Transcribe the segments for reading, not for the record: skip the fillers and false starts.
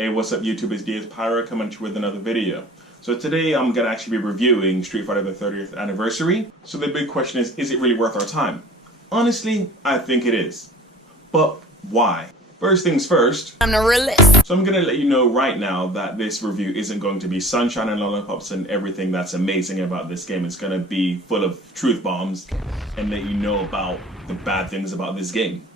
Hey, what's up YouTube, it's Pyro coming at you with another video. So today I'm going to actually be reviewing Street Fighter the 30th anniversary. So the big question is it really worth our time? Honestly, I think it is. But why? First things first, I'm the realist. So I'm going to let you know right now that this review isn't going to be sunshine and lollipops and everything that's amazing about this game. It's going to be full of truth bombs and let you know about the bad things about this game.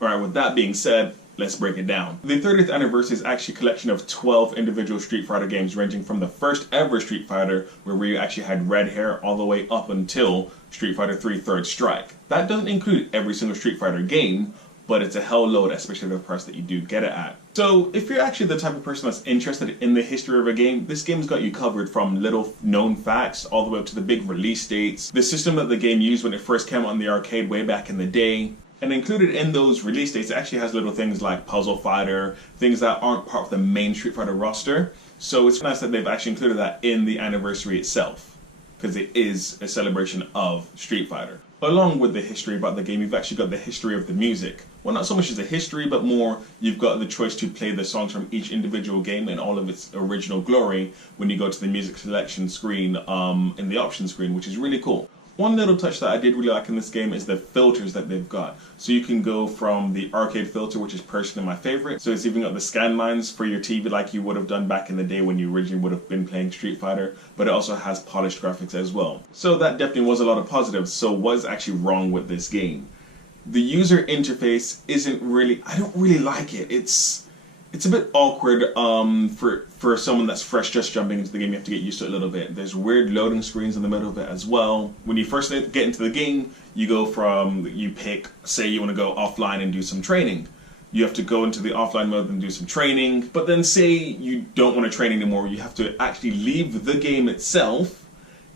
Alright, with that being said, let's break it down. The 30th anniversary is actually a collection of 12 individual Street Fighter games ranging from the first ever Street Fighter, where we actually had red hair, all the way up until Street Fighter 3 Third Strike. That doesn't include every single Street Fighter game, but it's a hell load, especially the price that you do get it at. So if you're actually the type of person that's interested in the history of a game, this game's got you covered from little known facts all the way up to the big release dates, the system that the game used when it first came out in the arcade way back in the day. And included in those release dates, it actually has little things like Puzzle Fighter, things that aren't part of the main Street Fighter roster. So it's nice that they've actually included that in the anniversary itself, because it is a celebration of Street Fighter. Along with the history about the game, you've actually got the history of the music. Well, not so much as the history, but more you've got the choice to play the songs from each individual game in all of its original glory when you go to the music selection screen in the options screen, which is really cool. One little touch that I did really like in this game is the filters that they've got. So you can go from the arcade filter, which is personally my favorite. So it's even got the scan lines for your TV like you would have done back in the day when you originally would have been playing Street Fighter, but it also has polished graphics as well. So that definitely was a lot of positives. So what's actually wrong with this game? The user interface isn't really, I don't really like it. It's a bit awkward for someone that's fresh just jumping into the game. You have to get used to it a little bit. There's weird loading screens in the middle of it as well. When you first get into the game, you pick, say you want to go offline and do some training. You have to go into the offline mode and do some training. But then say you don't want to train anymore, you have to actually leave the game itself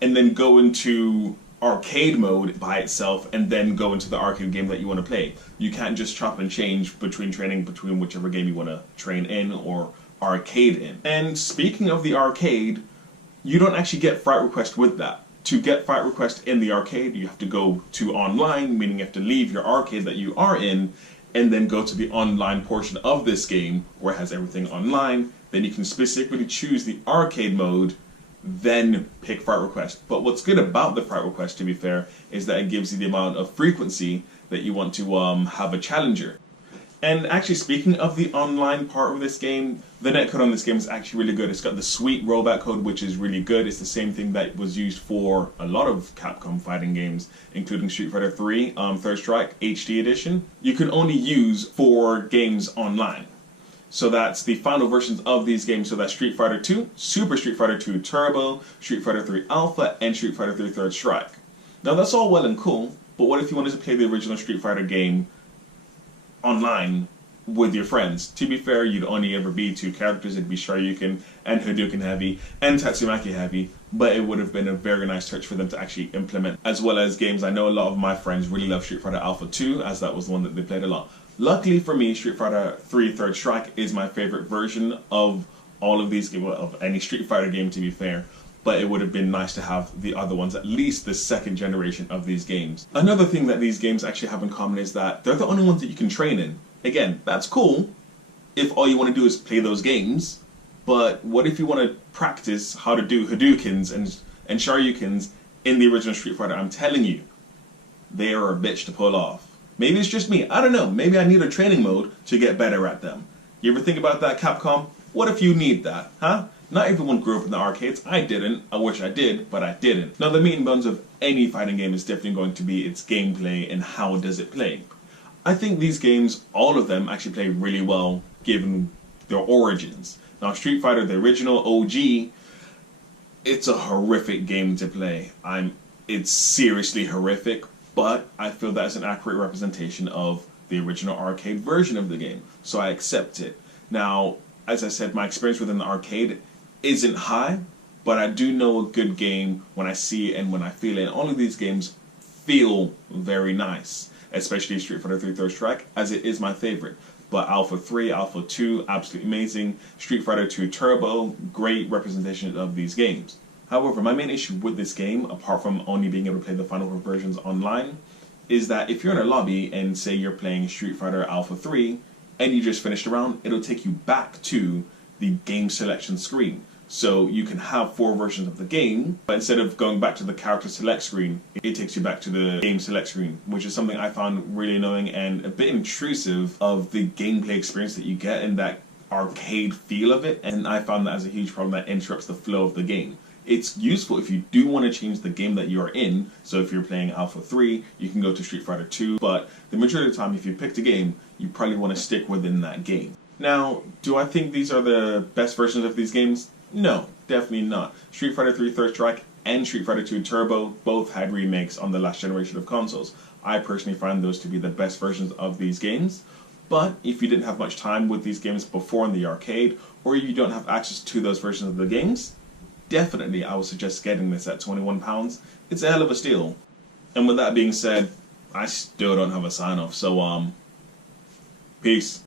and then go into arcade mode by itself and then go into the arcade game that you want to play. You can't just chop and change between training between whichever game you want to train in or arcade in. And speaking of the arcade, you don't actually get fight request with that. To get fight request in the arcade, you have to go to online, meaning you have to leave your arcade that you are in and then go to the online portion of this game where it has everything online. Then you can specifically choose the arcade mode, then pick fight request. But what's good about the fight request, to be fair, is that it gives you the amount of frequency that you want to have a challenger. And actually, speaking of the online part of this game, the netcode on this game is actually really good. It's got the sweet rollback code, which is really good. It's the same thing that was used for a lot of Capcom fighting games, including Street Fighter 3 Third Strike HD Edition. You can only use 4 games online. So that's the final versions of these games. So that's Street Fighter 2, Super Street Fighter 2 Turbo, Street Fighter 3 Alpha, and Street Fighter 3 Third Strike. Now that's all well and cool, but what if you wanted to play the original Street Fighter game online with your friends? To be fair, you'd only ever be 2 characters. It'd be Shoryuken and Hadouken heavy and Tatsumaki heavy, but it would have been a very nice touch for them to actually implement, as well as games. I know a lot of my friends really love Street Fighter Alpha 2, as that was the one that they played a lot. Luckily for me, Street Fighter 3 Third Strike is my favorite version of all of these games, of any Street Fighter game, to be fair, but it would have been nice to have the other ones, at least the second generation of these games. Another thing that these games actually have in common is that they're the only ones that you can train in. Again, that's cool if all you want to do is play those games, but what if you want to practice how to do Hadoukens and Shoryukens in the original Street Fighter? I'm telling you, they are a bitch to pull off. Maybe it's just me, I don't know, maybe I need a training mode to get better at them. You ever think about that, Capcom? What if you need that, huh? Not everyone grew up in the arcades. I didn't. I wish I did, but I didn't. Now the meat and bones of any fighting game is definitely going to be its gameplay and how does it play. I think these games, all of them, actually play really well given their origins. Now Street Fighter, the original OG, it's a horrific game to play. It's seriously horrific, but I feel that is an accurate representation of the original arcade version of the game, so I accept it. Now, as I said, my experience within the arcade isn't high, but I do know a good game when I see it and when I feel it. And all of these games feel very nice, especially Street Fighter 3 Third Strike, as it is my favorite. But Alpha 3, Alpha 2, absolutely amazing. Street Fighter 2 Turbo, great representation of these games. However, my main issue with this game, apart from only being able to play the final versions online, is that if you're in a lobby and say you're playing Street Fighter Alpha 3, and you just finished a round, it'll take you back to the game selection screen. So you can have 4 versions of the game, but instead of going back to the character select screen, it takes you back to the game select screen, which is something I found really annoying and a bit intrusive of the gameplay experience that you get and that arcade feel of it, and I found that as a huge problem that interrupts the flow of the game. It's useful if you do want to change the game that you're in, so if you're playing Alpha 3, you can go to Street Fighter 2, but the majority of the time if you picked a game, you probably want to stick within that game. Now, do I think these are the best versions of these games? No, definitely not. Street Fighter 3 Third Strike and Street Fighter 2 Turbo both had remakes on the last generation of consoles. I personally find those to be the best versions of these games, but if you didn't have much time with these games before in the arcade, or you don't have access to those versions of the games, definitely I would suggest getting this at £21. It's a hell of a steal. And with that being said, I still don't have a sign off, so peace.